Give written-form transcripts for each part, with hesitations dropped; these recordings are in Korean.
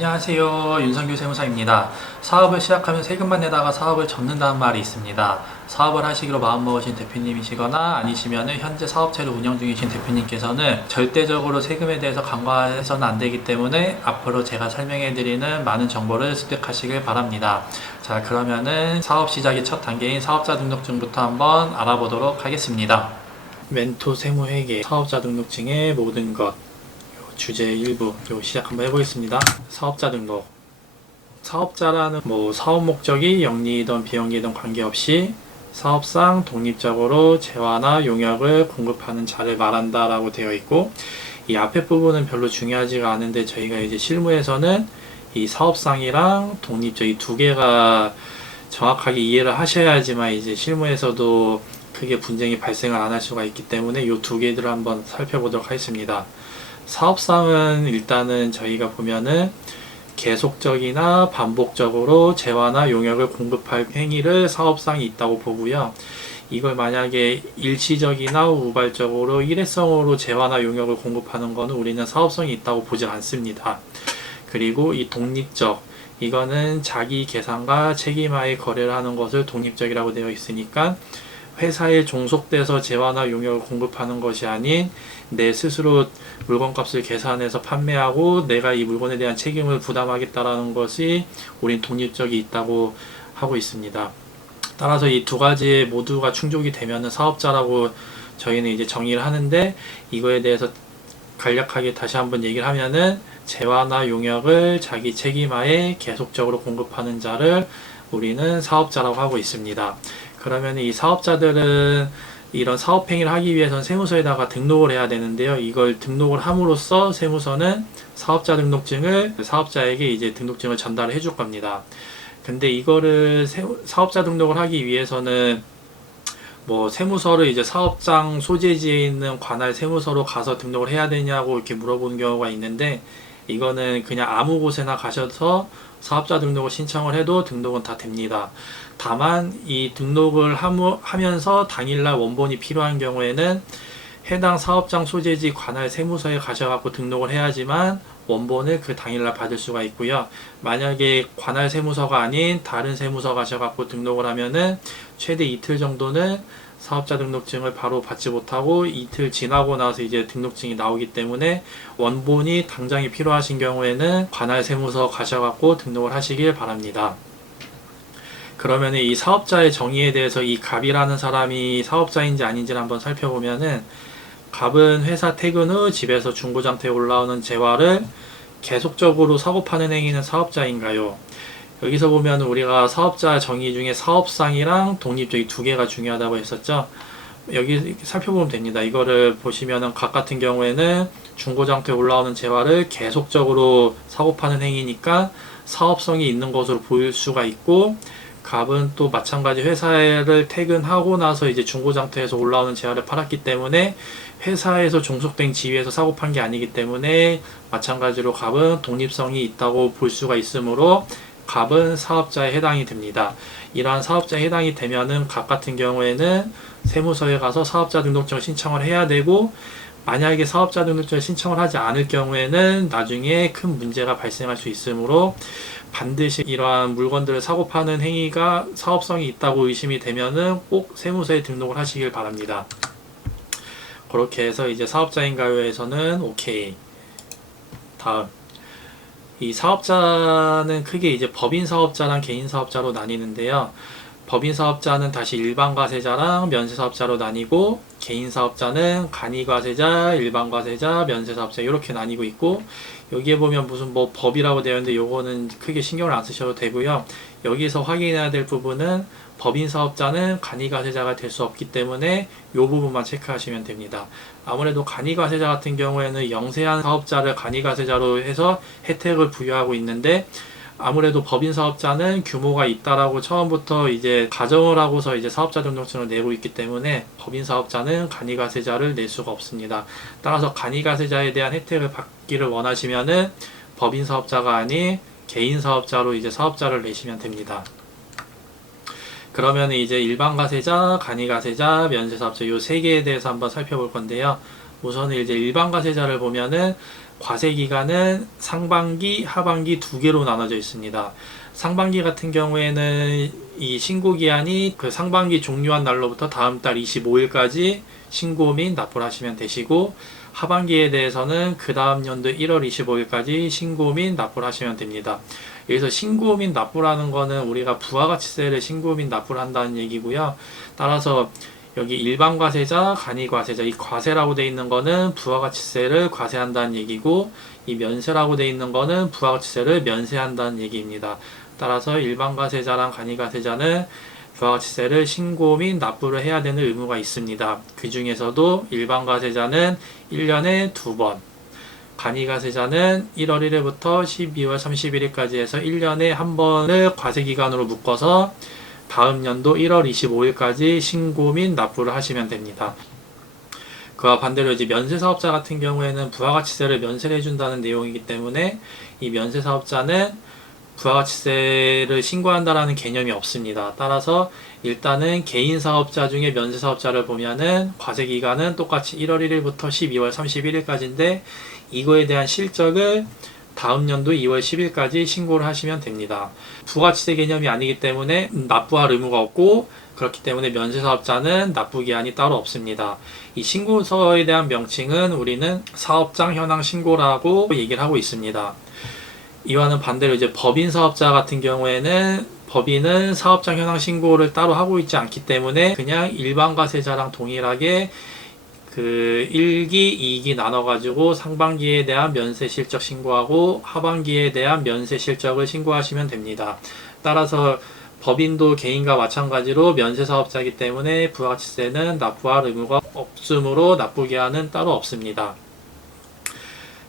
안녕하세요. 윤성규 세무사입니다. 사업을 시작하면 세금만 내다가 사업을 접는다는 말이 있습니다. 사업을 하시기로 마음먹으신 대표님이시거나 아니시면 현재 사업체를 운영 중이신 대표님께서는 절대적으로 세금에 대해서 간과해서는 안 되기 때문에 앞으로 제가 설명해드리는 많은 정보를 습득하시길 바랍니다. 자, 그러면은 사업 시작의 첫 단계인 사업자 등록증부터 한번 알아보도록 하겠습니다. 멘토 세무회계 사업자 등록증의 모든 것 주제 일부 시작 한번 해보겠습니다. 사업자 등록. 사업자라는 사업 목적이 영리이든 비영리이든 관계없이 사업상 독립적으로 재화나 용역을 공급하는 자를 말한다 라고 되어 있고, 이 앞에 부분은 별로 중요하지가 않은데 저희가 이제 실무에서는 이 사업상이랑 독립적 이 두 개가 정확하게 이해를 하셔야지만 이제 실무에서도 크게 분쟁이 발생을 안 할 수가 있기 때문에 이 두 개들을 한번 살펴보도록 하겠습니다. 사업상은 일단은 저희가 보면은 계속적이나 반복적으로 재화나 용역을 공급할 행위를 사업상이 있다고 보고요. 이걸 만약에 일시적이나 우발적으로 일회성으로 재화나 용역을 공급하는 것은 우리는 사업성이 있다고 보지 않습니다. 그리고 이 독립적, 이거는 자기 계산과 책임하에 거래를 하는 것을 독립적이라고 되어 있으니까 회사에 종속돼서 재화나 용역을 공급하는 것이 아닌 내 스스로 물건값을 계산해서 판매하고 내가 이 물건에 대한 책임을 부담하겠다라는 것이 우린 독립적이 있다고 하고 있습니다. 따라서 이 두 가지 모두가 충족이 되면은 사업자라고 저희는 이제 정의를 하는데, 이거에 대해서 간략하게 다시 한번 얘기를 하면은 재화나 용역을 자기 책임하에 계속적으로 공급하는 자를 우리는 사업자라고 하고 있습니다. 그러면 이 사업자들은 이런 사업행위를 하기 위해서는 세무서에다가 등록을 해야 되는데요. 이걸 등록을 함으로써 세무서는 사업자 등록증을 사업자에게 이제 등록증을 전달을 해줄 겁니다. 근데 이거를 사업자 등록을 하기 위해서는 세무서를 이제 사업장 소재지에 있는 관할 세무서로 가서 등록을 해야 되냐고 이렇게 물어보는 경우가 있는데, 이거는 그냥 아무 곳에나 가셔서 사업자 등록을 신청을 해도 등록은 다 됩니다. 다만 이 등록을 하면서 당일날 원본이 필요한 경우에는 해당 사업장 소재지 관할 세무서에 가셔갖고 등록을 해야지만 원본을 그 당일날 받을 수가 있고요. 만약에 관할 세무서가 아닌 다른 세무서 가셔갖고 등록을 하면은 최대 이틀 정도는 사업자 등록증을 바로 받지 못하고 이틀 지나고 나서 이제 등록증이 나오기 때문에 원본이 당장에 필요하신 경우에는 관할 세무서 가셔갖고 등록을 하시길 바랍니다. 그러면 이 사업자의 정의에 대해서 이 갑이라는 사람이 사업자인지 아닌지를 한번 살펴보면은, 갑은 회사 퇴근 후 집에서 중고장터에 올라오는 재화를 계속적으로 사고 파는 행위는 사업자인가요? 여기서 보면 우리가 사업자 정의 중에 사업상이랑 독립적 이 두 개가 중요하다고 했었죠. 여기 살펴보면 됩니다. 이거를 보시면은 갑 같은 경우에는 중고장터에 올라오는 재화를 계속적으로 사고 파는 행위니까 사업성이 있는 것으로 보일 수가 있고, 갑은 또 마찬가지 회사를 퇴근하고 나서 이제 중고장터에서 올라오는 재화를 팔았기 때문에 회사에서 종속된 지위에서 사고 판 게 아니기 때문에 마찬가지로 갑은 독립성이 있다고 볼 수가 있으므로 갑은 사업자에 해당이 됩니다. 이러한 사업자에 해당이 되면은 갑 같은 경우에는 세무서에 가서 사업자 등록증을 신청을 해야 되고, 만약에 사업자 등록증을 신청을 하지 않을 경우에는 나중에 큰 문제가 발생할 수 있으므로 반드시 이러한 물건들을 사고 파는 행위가 사업성이 있다고 의심이 되면은 꼭 세무서에 등록을 하시길 바랍니다. 그렇게 해서 이제 사업자인가요에서는 오케이. 다음, 이 사업자는 크게 이제 법인 사업자랑 개인 사업자로 나뉘는데요. 법인 사업자는 다시 일반 과세자랑 면세 사업자로 나뉘고, 개인 사업자는 간이 과세자, 일반 과세자, 면세 사업자 이렇게 나뉘고 있고, 여기에 보면 무슨 법이라고 되어 있는데 요거는 크게 신경을 안 쓰셔도 되고요. 여기서 확인해야 될 부분은 법인 사업자는 간이 과세자가 될 수 없기 때문에 이 부분만 체크하시면 됩니다. 아무래도 간이 과세자 같은 경우에는 영세한 사업자를 간이 과세자로 해서 혜택을 부여하고 있는데, 아무래도 법인 사업자는 규모가 있다라고 처음부터 이제 가정을 하고서 이제 사업자 등록증을 내고 있기 때문에 법인 사업자는 간이과세자를 낼 수가 없습니다. 따라서 간이과세자에 대한 혜택을 받기를 원하시면은 법인 사업자가 아닌 개인 사업자로 이제 사업자를 내시면 됩니다. 그러면 이제 일반 과세자, 간이 과세자, 면세 사업자 요 세 개에 대해서 한번 살펴볼 건데요. 우선은 이제 일반 과세자를 보면은 과세 기간은 상반기, 하반기 두 개로 나눠져 있습니다. 상반기 같은 경우에는 이 신고 기한이 그 상반기 종료한 날로부터 다음 달 25일까지 신고 및 납부를 하시면 되시고, 하반기에 대해서는 그 다음 연도 1월 25일까지 신고 및 납부를 하시면 됩니다. 여기서 신고 및 납부라는 거는 우리가 부가가치세를 신고 및 납부를 한다는 얘기고요. 따라서 여기 일반 과세자, 간이 과세자, 이 과세라고 되어 있는 거는 부가가치세를 과세한다는 얘기고, 이 면세라고 되어 있는 거는 부가가치세를 면세한다는 얘기입니다. 따라서 일반 과세자랑 간이 과세자는 부가가치세를 신고 및 납부를 해야 되는 의무가 있습니다. 그 중에서도 일반 과세자는 1년에 2번, 간이 과세자는 1월 1일부터 12월 31일까지 해서 1년에 한 번을 과세 기간으로 묶어서 다음 연도 1월 25일까지 신고 및 납부를 하시면 됩니다. 그와 반대로 이제 면세사업자 같은 경우에는 부가가치세를 면세를 해준다는 내용이기 때문에 이 면세사업자는 부가가치세를 신고한다라는 개념이 없습니다. 따라서 일단은 개인사업자 중에 면세사업자를 보면은 과세기간은 똑같이 1월 1일부터 12월 31일까지인데 이거에 대한 실적을 다음 연도 2월 10일까지 신고를 하시면 됩니다. 부가치세 개념이 아니기 때문에 납부할 의무가 없고, 그렇기 때문에 면세사업자는 납부기한이 따로 없습니다. 이 신고서에 대한 명칭은 우리는 사업장 현황 신고라고 얘기를 하고 있습니다. 이와는 반대로 이제 법인 사업자 같은 경우에는 법인은 사업장 현황 신고를 따로 하고 있지 않기 때문에 그냥 일반 과세자랑 동일하게 그 1기, 2기 나눠가지고 상반기에 대한 면세 실적 신고하고 하반기에 대한 면세 실적을 신고하시면 됩니다. 따라서 법인도 개인과 마찬가지로 면세 사업자이기 때문에 부가가치세는 납부할 의무가 없으므로 납부기한은 따로 없습니다.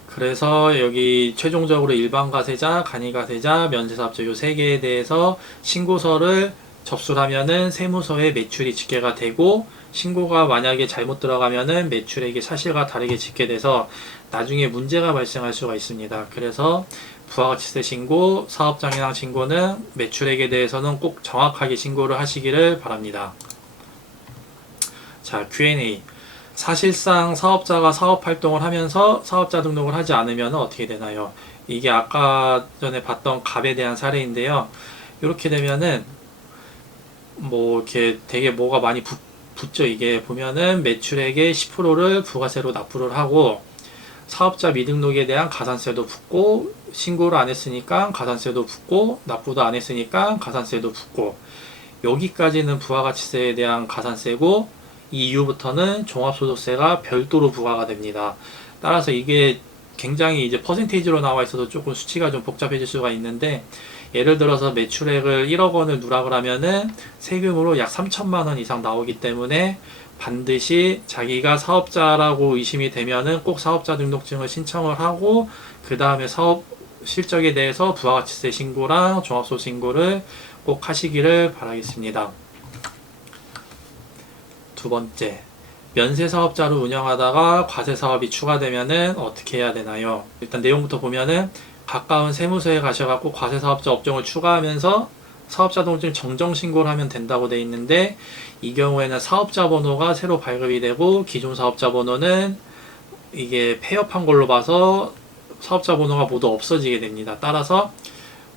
그래서 여기 최종적으로 일반 과세자, 간이 과세자, 면세 사업자 요 세 개에 대해서 신고서를 접수를 하면은 세무서에 매출이 집계가 되고, 신고가 만약에 잘못 들어가면은 매출액이 사실과 다르게 집계돼서 나중에 문제가 발생할 수가 있습니다. 그래서 부가가치세 신고, 사업장 현황 신고는 매출액에 대해서는 꼭 정확하게 신고를 하시기를 바랍니다. 자, Q&A. 사실상 사업자가 사업활동을 하면서 사업자 등록을 하지 않으면 어떻게 되나요? 이게 아까 전에 봤던 갑에 대한 사례인데요. 이렇게 되면은 뭐 이렇게 되게 뭐가 많이 붙죠. 이게 보면은 매출액의 10%를 부가세로 납부를 하고, 사업자 미등록에 대한 가산세도 붙고, 신고를 안 했으니까 가산세도 붙고, 납부도 안 했으니까 가산세도 붙고, 여기까지는 부가가치세에 대한 가산세고, 이 이후부터는 종합소득세가 별도로 부과가 됩니다. 따라서 이게 굉장히 이제 퍼센테이지로 나와 있어서 조금 수치가 좀 복잡해질 수가 있는데, 예를 들어서 매출액을 1억 원을 누락을 하면은 세금으로 약 3천만 원 이상 나오기 때문에 반드시 자기가 사업자라고 의심이 되면은 꼭 사업자 등록증을 신청을 하고, 그 다음에 사업 실적에 대해서 부가가치세 신고랑 종합소득 신고를 꼭 하시기를 바라겠습니다. 두 번째, 면세사업자로 운영하다가 과세사업이 추가되면은 어떻게 해야 되나요? 일단 내용부터 보면은 가까운 세무서에 가셔갖고 과세사업자 업종을 추가하면서 사업자 등록증 정정 신고를 하면 된다고 되어 있는데, 이 경우에는 사업자 번호가 새로 발급이 되고 기존 사업자 번호는 이게 폐업한 걸로 봐서 사업자 번호가 모두 없어지게 됩니다. 따라서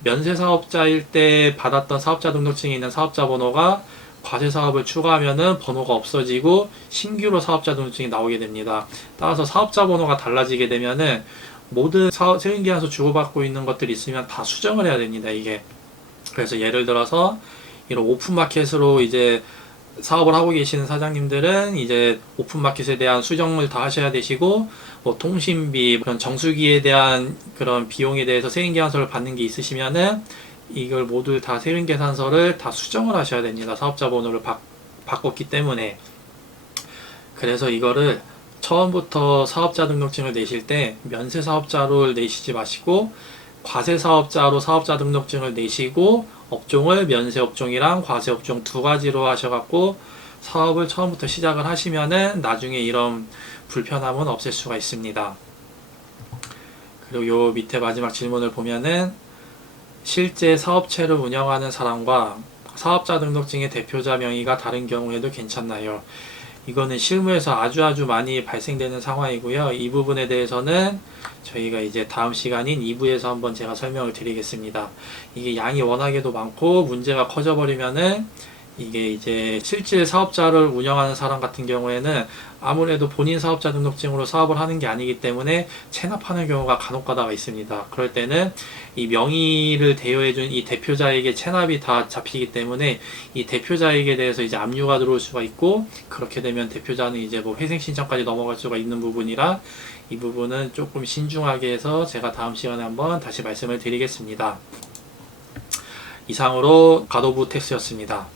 면세사업자일 때 받았던 사업자 등록증에 있는 사업자 번호가 과세사업을 추가하면은 번호가 없어지고 신규로 사업자 등록증이 나오게 됩니다. 따라서 사업자 번호가 달라지게 되면은 모든 세금계산서 주고받고 있는 것들이 있으면 다 수정을 해야 됩니다. 이게 그래서 예를 들어서 이런 오픈마켓으로 이제 사업을 하고 계시는 사장님들은 이제 오픈마켓에 대한 수정을 다 하셔야 되시고, 뭐 통신비, 그런 정수기에 대한 그런 비용에 대해서 세금계산서를 받는 게 있으시면은 이걸 모두 다 세금계산서를 다 수정을 하셔야 됩니다. 사업자 번호를 바꿨기 때문에. 그래서 이거를 처음부터 사업자 등록증을 내실 때 면세사업자로 내시지 마시고 과세사업자로 사업자 등록증을 내시고 업종을 면세업종이랑 과세업종 두 가지로 하셔갖고 사업을 처음부터 시작을 하시면은 나중에 이런 불편함은 없앨 수가 있습니다. 그리고 요 밑에 마지막 질문을 보면은 실제 사업체를 운영하는 사람과 사업자 등록증의 대표자 명의가 다른 경우에도 괜찮나요? 이거는 실무에서 아주 많이 발생되는 상황이고요. 이 부분에 대해서는 저희가 이제 다음 시간인 2부에서 한번 제가 설명을 드리겠습니다. 이게 양이 워낙에도 많고 문제가 커져버리면은 이게 이제 실질 사업자를 운영하는 사람 같은 경우에는 아무래도 본인 사업자 등록증으로 사업을 하는 게 아니기 때문에 체납하는 경우가 간혹 가다가 있습니다. 그럴 때는 이 명의를 대여해준 이 대표자에게 체납이 다 잡히기 때문에 이 대표자에게 대해서 이제 압류가 들어올 수가 있고, 그렇게 되면 대표자는 이제 뭐 회생 신청까지 넘어갈 수가 있는 부분이라 이 부분은 조금 신중하게 해서 제가 다음 시간에 한번 다시 말씀을 드리겠습니다. 이상으로 가도부 텍스였습니다.